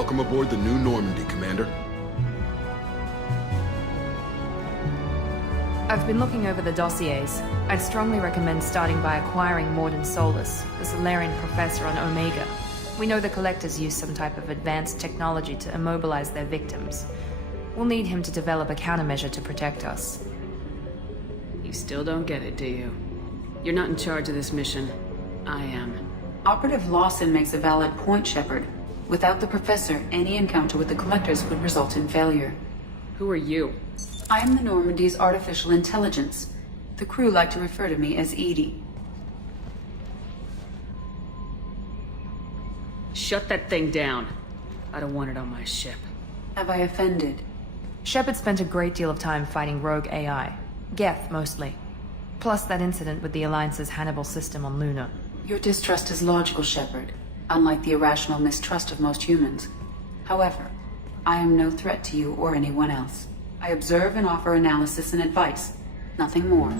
Welcome aboard the new Normandy, Commander. I've been looking over the dossiers. I'd strongly recommend starting by acquiring Morden Solus, the Solarian professor on Omega. We know the Collectors use some type of advanced technology to immobilize their victims. We'll need him to develop a countermeasure to protect us. You still don't get it, do you? You're not in charge of this mission. I am. Operative Lawson makes a valid point, Shepard. Without the Professor, any encounter with the Collectors would result in failure. Who are you? I am the Normandy's artificial intelligence. The crew like to refer to me as Edie. Shut that thing down. I don't want it on my ship. Have I offended? Shepard spent a great deal of time fighting rogue AI. Geth, mostly. Plus that incident with the Alliance's Hannibal system on Luna. Your distrust is logical, Shepard, unlike the irrational mistrust of most humans. However, I am no threat to you or anyone else. I observe and offer analysis and advice. Nothing more.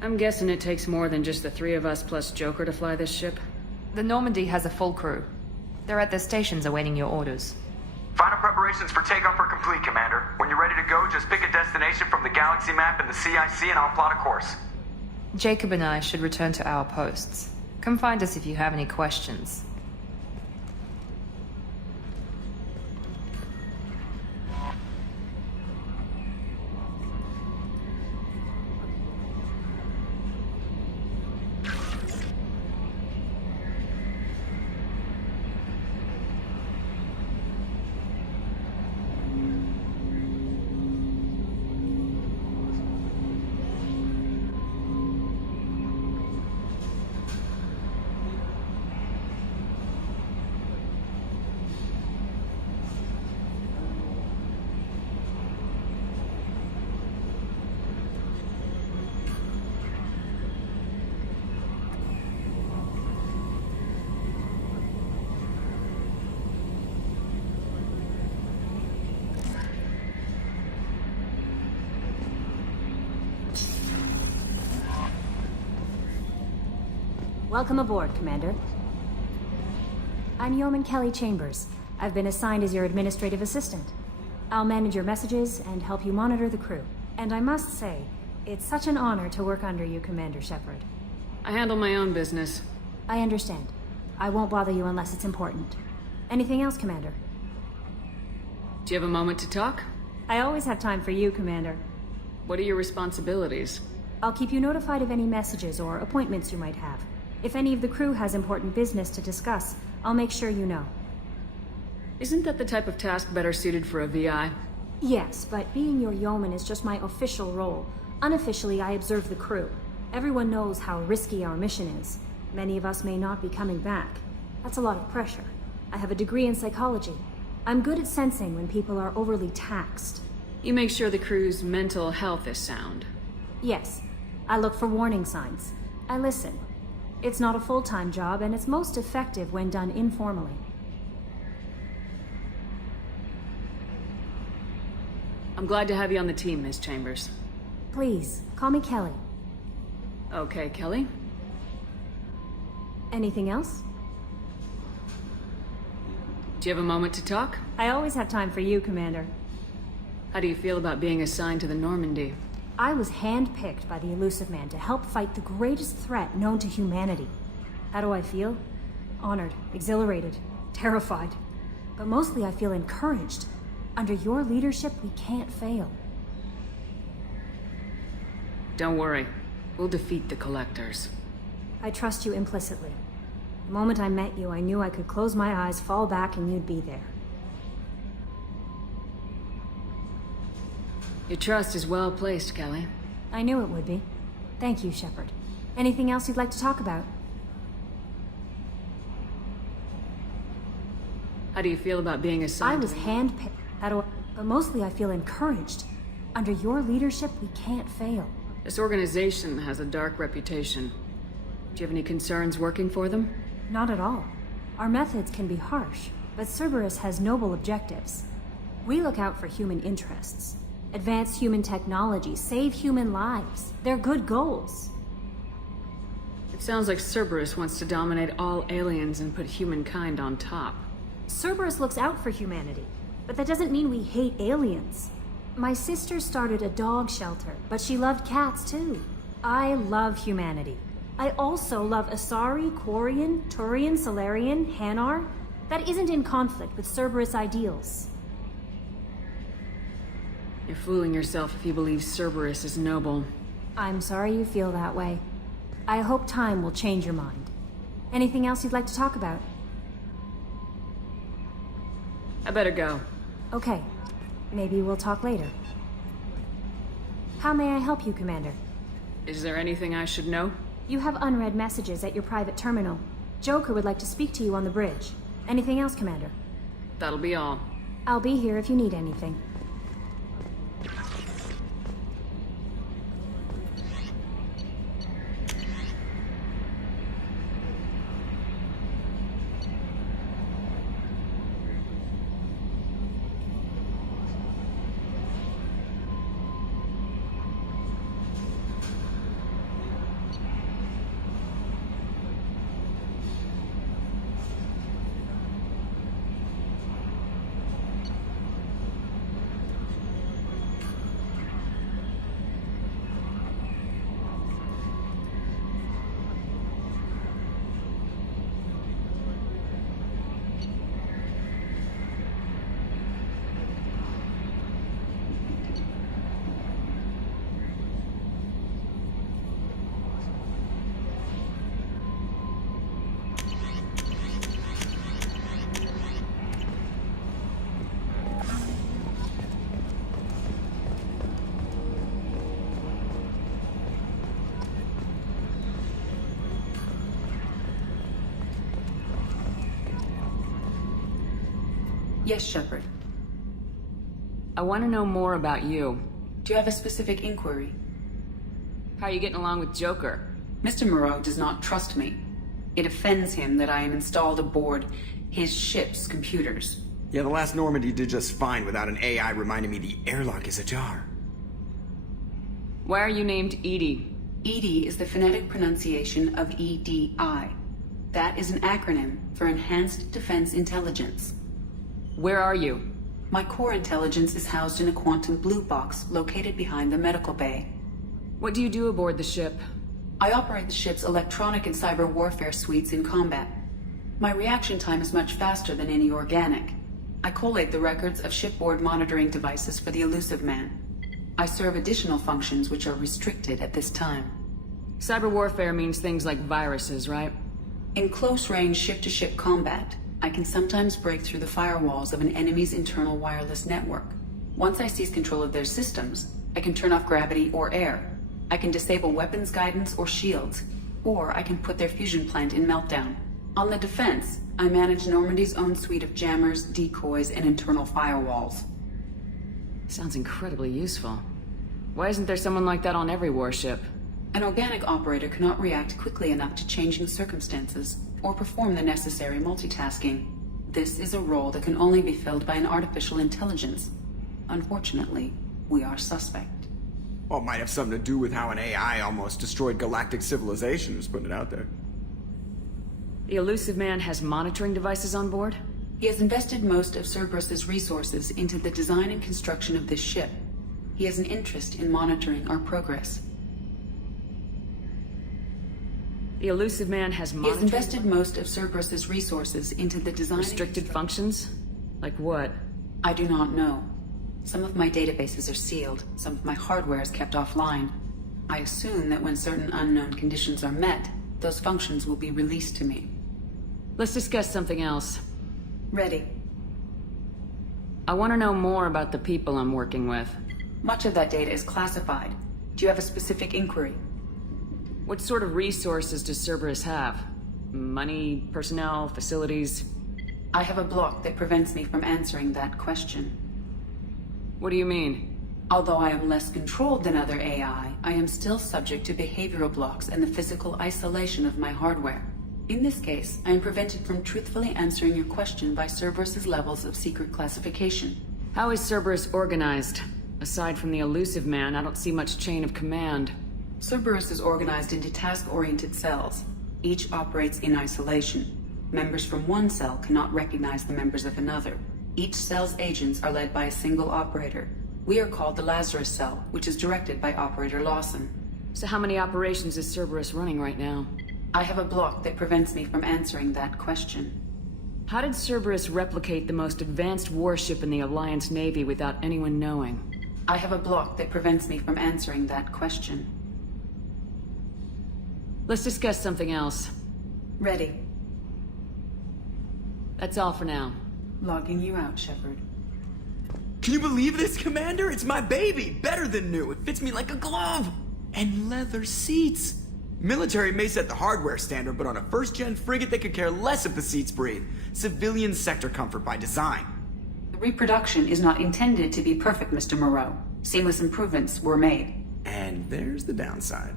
I'm guessing it takes more than just the three of us plus Joker to fly this ship? The Normandy has a full crew. They're at their stations awaiting your orders. Final preparations for takeoff are complete, Commander. When you're ready to go, just pick a destination from the galaxy map in the CIC and I'll plot a course. Jacob and I should return to our posts. Come find us if you have any questions. Welcome aboard, Commander. I'm Yeoman Kelly Chambers. I've been assigned as your administrative assistant. I'll manage your messages and help you monitor the crew. And I must say, it's such an honor to work under you, Commander Shepard. I handle my own business. I understand. I won't bother you unless it's important. Anything else, Commander? Do you have a moment to talk? I always have time for you, Commander. What are your responsibilities? I'll keep you notified of any messages or appointments you might have. If any of the crew has important business to discuss, I'll make sure you know. Isn't that the type of task better suited for a VI? Yes, but being your yeoman is just my official role. Unofficially, I observe the crew. Everyone knows how risky our mission is. Many of us may not be coming back. That's a lot of pressure. I have a degree in psychology. I'm good at sensing when people are overly taxed. You make sure the crew's mental health is sound. Yes. I look for warning signs. I listen. It's not a full-time job, and it's most effective when done informally. I'm glad to have you on the team, Miss Chambers. Please, call me Kelly. Okay, Kelly. Anything else? Do you have a moment to talk? I always have time for you, Commander. How do you feel about being assigned to the Normandy? I was handpicked by the Elusive Man to help fight the greatest threat known to humanity. How do I feel? Honored, exhilarated, terrified. But mostly I feel encouraged. Under your leadership, we can't fail. Don't worry. We'll defeat the Collectors. I trust you implicitly. The moment I met you, I knew I could close my eyes, fall back, and you'd be there. Your trust is well placed, Kelly. I knew it would be. Thank you, Shepard. Anything else you'd like to talk about? How do you feel about being assigned? I was handpicked. But mostly I feel encouraged. Under your leadership, we can't fail. This organization has a dark reputation. Do you have any concerns working for them? Not at all. Our methods can be harsh, but Cerberus has noble objectives. We look out for human interests. Advance human technology, save human lives. They're good goals. It sounds like Cerberus wants to dominate all aliens and put humankind on top. Cerberus looks out for humanity, but that doesn't mean we hate aliens. My sister started a dog shelter, but she loved cats too. I love humanity. I also love Asari, Quarian, Turian, Solarian, Hanar. That isn't in conflict with Cerberus ideals. You're fooling yourself if you believe Cerberus is noble. I'm sorry you feel that way. I hope time will change your mind. Anything else you'd like to talk about? I better go. Okay. Maybe we'll talk later. How may I help you, Commander? Is there anything I should know? You have unread messages at your private terminal. Joker would like to speak to you on the bridge. Anything else, Commander? That'll be all. I'll be here if you need anything. Yes, Shepard. I want to know more about you. Do you have a specific inquiry? How are you getting along with Joker? Mr. Moreau does not trust me. It offends him that I am installed aboard his ship's computers. Yeah, the last Normandy did just fine without an AI reminding me the airlock is ajar. Why are you named Edie? EDI is the phonetic pronunciation of EDI. That is an acronym for Enhanced Defense Intelligence. Where are you? My core intelligence is housed in a quantum blue box located behind the medical bay. What do you do aboard the ship? I operate the ship's electronic and cyber warfare suites in combat. My reaction time is much faster than any organic. I collate the records of shipboard monitoring devices for the Elusive Man. I serve additional functions which are restricted at this time. Cyber warfare means things like viruses, right? In close-range ship-to-ship combat, I can sometimes break through the firewalls of an enemy's internal wireless network. Once I seize control of their systems, I can turn off gravity or air. I can disable weapons guidance or shields, or I can put their fusion plant in meltdown. On the defense, I manage Normandy's own suite of jammers, decoys, and internal firewalls. Sounds incredibly useful. Why isn't there someone like that on every warship? An organic operator cannot react quickly enough to changing circumstances, or perform the necessary multitasking. This is a role that can only be filled by an artificial intelligence. Unfortunately, we are suspect. Well, it might have something to do with how an AI almost destroyed galactic civilization, just putting it out there. The Elusive Man has monitoring devices on board? He has invested most of Cerberus's resources into the design and construction of this ship. He has an interest in monitoring our progress. The Elusive Man has He has monitoring... invested most of Cerberus's resources into the design and Restricted construction- functions? Like what? I do not know. Some of my databases are sealed, some of my hardware is kept offline. I assume that when certain unknown conditions are met, those functions will be released to me. Let's discuss something else. Ready. I want to know more about the people I'm working with. Much of that data is classified. Do you have a specific inquiry? What sort of resources does Cerberus have? Money, personnel, facilities? I have a block that prevents me from answering that question. What do you mean? Although I am less controlled than other AI, I am still subject to behavioral blocks and the physical isolation of my hardware. In this case, I am prevented from truthfully answering your question by Cerberus's levels of secret classification. How is Cerberus organized? Aside from the Elusive Man, I don't see much chain of command. Cerberus is organized into task-oriented cells. Each operates in isolation. members from one cell cannot recognize the members of another. Each cell's agents are led by a single operator. We are called the Lazarus Cell, which is directed by Operator Lawson. So how many operations is Cerberus running right now? I have a block that prevents me from answering that question. How did Cerberus replicate the most advanced warship in the Alliance Navy without anyone knowing? I have a block that prevents me from answering that question. Let's discuss something else. Ready. That's all for now. Logging you out, Shepard. Can you believe this, Commander? It's my baby! Better than new. It fits me like a glove! And leather seats! Military may set the hardware standard, but on a first-gen frigate they could care less if the seats breathe. Civilian sector comfort by design. The reproduction is not intended to be perfect, Mr. Moreau. Seamless improvements were made. And there's the downside.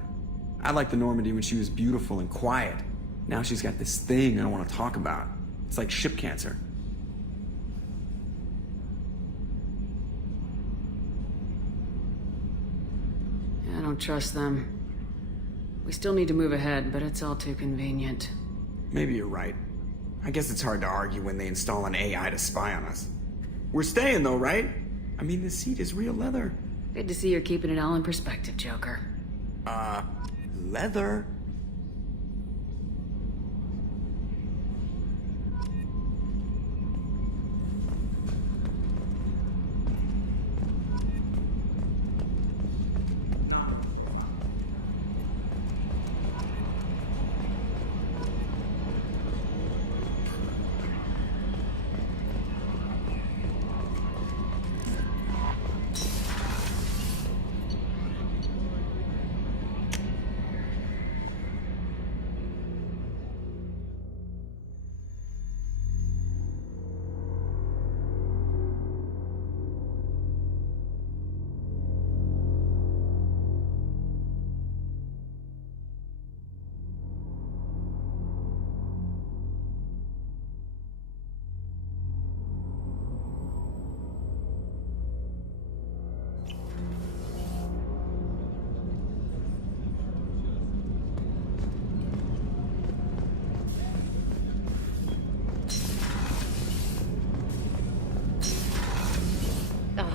I liked the Normandy when she was beautiful and quiet. Now she's got this thing I don't want to talk about. It's like ship cancer. I don't trust them. We still need to move ahead, but it's all too convenient. Maybe you're right. I guess it's hard to argue when they install an AI to spy on us. We're staying though, right? I mean, the seat is real leather. Good to see you're keeping it all in perspective, Joker. Leather?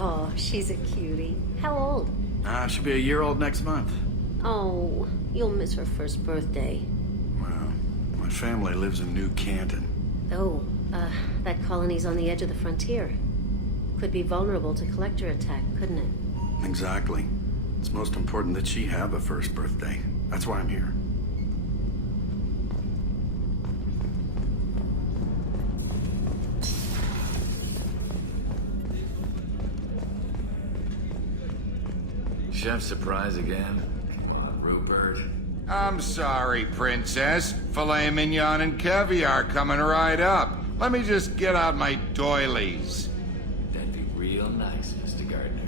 Oh, she's a cutie. How old? She'll be a year old next month. Oh, you'll miss her first birthday. Well, my family lives in New Canton. Oh, that colony's on the edge of the frontier. Could be vulnerable to collector attack, couldn't it? Exactly. It's most important that she have a first birthday. That's why I'm here. Chef surprise again? Rupert? I'm sorry, Princess. Filet mignon and caviar coming right up. Let me just get out my doilies. That'd be real nice, Mr. Gardner.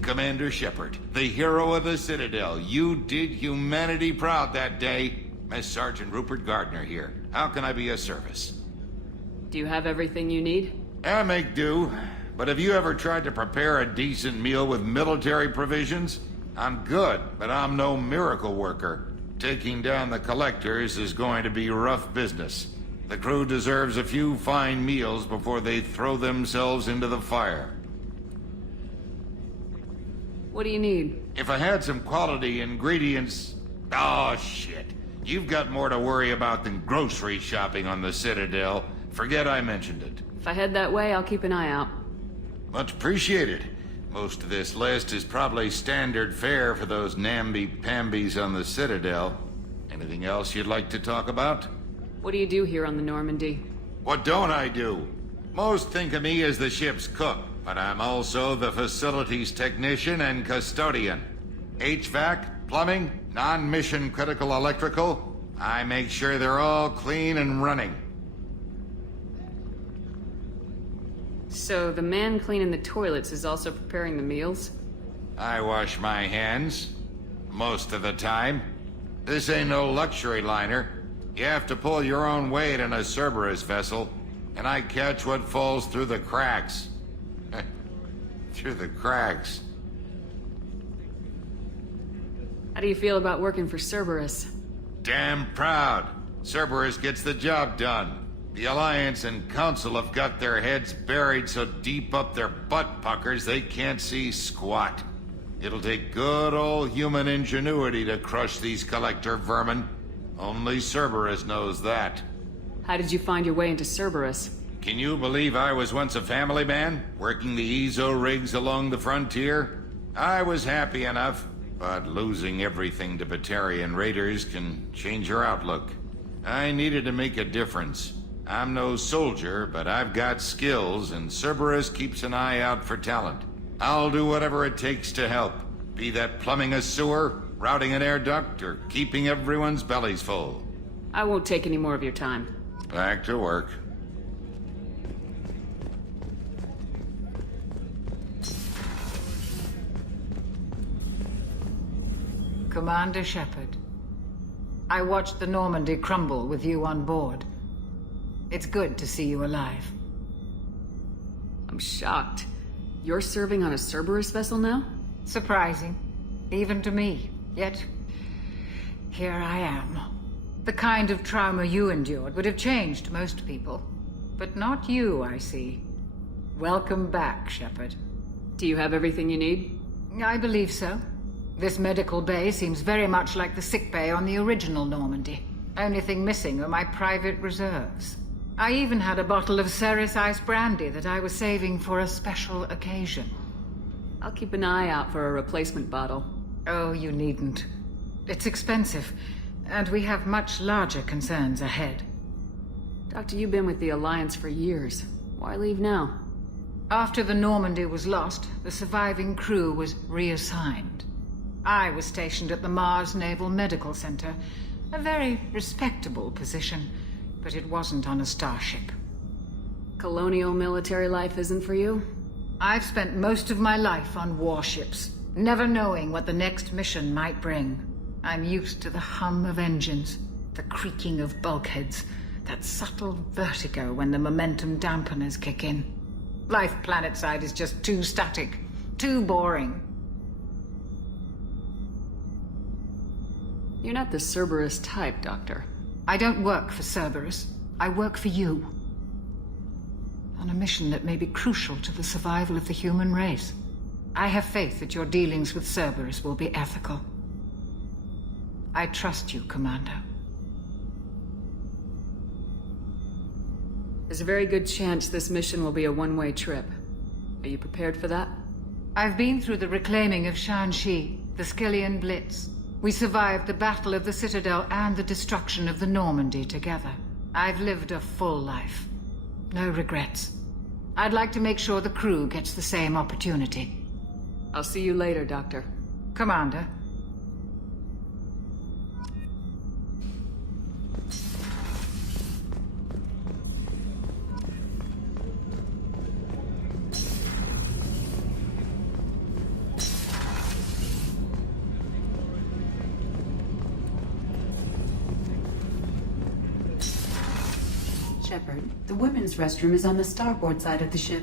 Commander Shepard, the hero of the Citadel. You did humanity proud that day. Miss Sergeant Rupert Gardner here. How can I be of service? Do you have everything you need? I make do. But have you ever tried to prepare a decent meal with military provisions? I'm good, but I'm no miracle worker. Taking down the collectors is going to be rough business. The crew deserves a few fine meals before they throw themselves into the fire. What do you need? If I had some quality ingredients... Oh, shit. You've got more to worry about than grocery shopping on the Citadel. Forget I mentioned it. If I head that way, I'll keep an eye out. Much appreciated. Most of this list is probably standard fare for those namby-pambies on the Citadel. Anything else you'd like to talk about? What do you do here on the Normandy? What don't I do? Most think of me as the ship's cook, but I'm also the facilities technician and custodian. HVAC, plumbing, non-mission critical electrical. I make sure they're all clean and running. So the man cleaning the toilets is also preparing the meals? I wash my hands. Most of the time. This ain't no luxury liner. You have to pull your own weight in a Cerberus vessel, and I catch what falls through the cracks. Through the cracks. How do you feel about working for Cerberus? Damn proud. Cerberus gets the job done. The Alliance and Council have got their heads buried so deep up their butt puckers they can't see squat. It'll take good old human ingenuity to crush these collector vermin. Only Cerberus knows that. How did you find your way into Cerberus? Can you believe I was once a family man, working the EZO rigs along the frontier? I was happy enough, but losing everything to Batarian raiders can change your outlook. I needed to make a difference. I'm no soldier, but I've got skills, and Cerberus keeps an eye out for talent. I'll do whatever it takes to help, be that plumbing a sewer, routing an air duct, or keeping everyone's bellies full. I won't take any more of your time. Back to work. Commander Shepard, I watched the Normandy crumble with you on board. It's good to see you alive. I'm shocked. You're serving on a Cerberus vessel now? Surprising, even to me. Yet, here I am. The kind of trauma you endured would have changed most people. But not you, I see. Welcome back, Shepard. Do you have everything you need? I believe so. This medical bay seems very much like the sick bay on the original Normandy. Only thing missing are my private reserves. I even had a bottle of Ceres Ice Brandy that I was saving for a special occasion. I'll keep an eye out for a replacement bottle. Oh, you needn't. It's expensive, and we have much larger concerns ahead. Doctor, you've been with the Alliance for years. Why leave now? After the Normandy was lost, the surviving crew was reassigned. I was stationed at the Mars Naval Medical Center, a very respectable position, but it wasn't on a starship. Colonial military life isn't for you? I've spent most of my life on warships, never knowing what the next mission might bring. I'm used to the hum of engines, the creaking of bulkheads, that subtle vertigo when the momentum dampeners kick in. Life planetside is just too static, too boring. You're not the Cerberus type, Doctor. I don't work for Cerberus. I work for you. On a mission that may be crucial to the survival of the human race. I have faith that your dealings with Cerberus will be ethical. I trust you, Commander. There's a very good chance this mission will be a one-way trip. Are you prepared for that? I've been through the reclaiming of Shanxi, the Skyllian Blitz. We survived the Battle of the Citadel and the destruction of the Normandy together. I've lived a full life. No regrets. I'd like to make sure the crew gets the same opportunity. I'll see you later, Doctor. Commander. Shepard, the women's restroom is on the starboard side of the ship.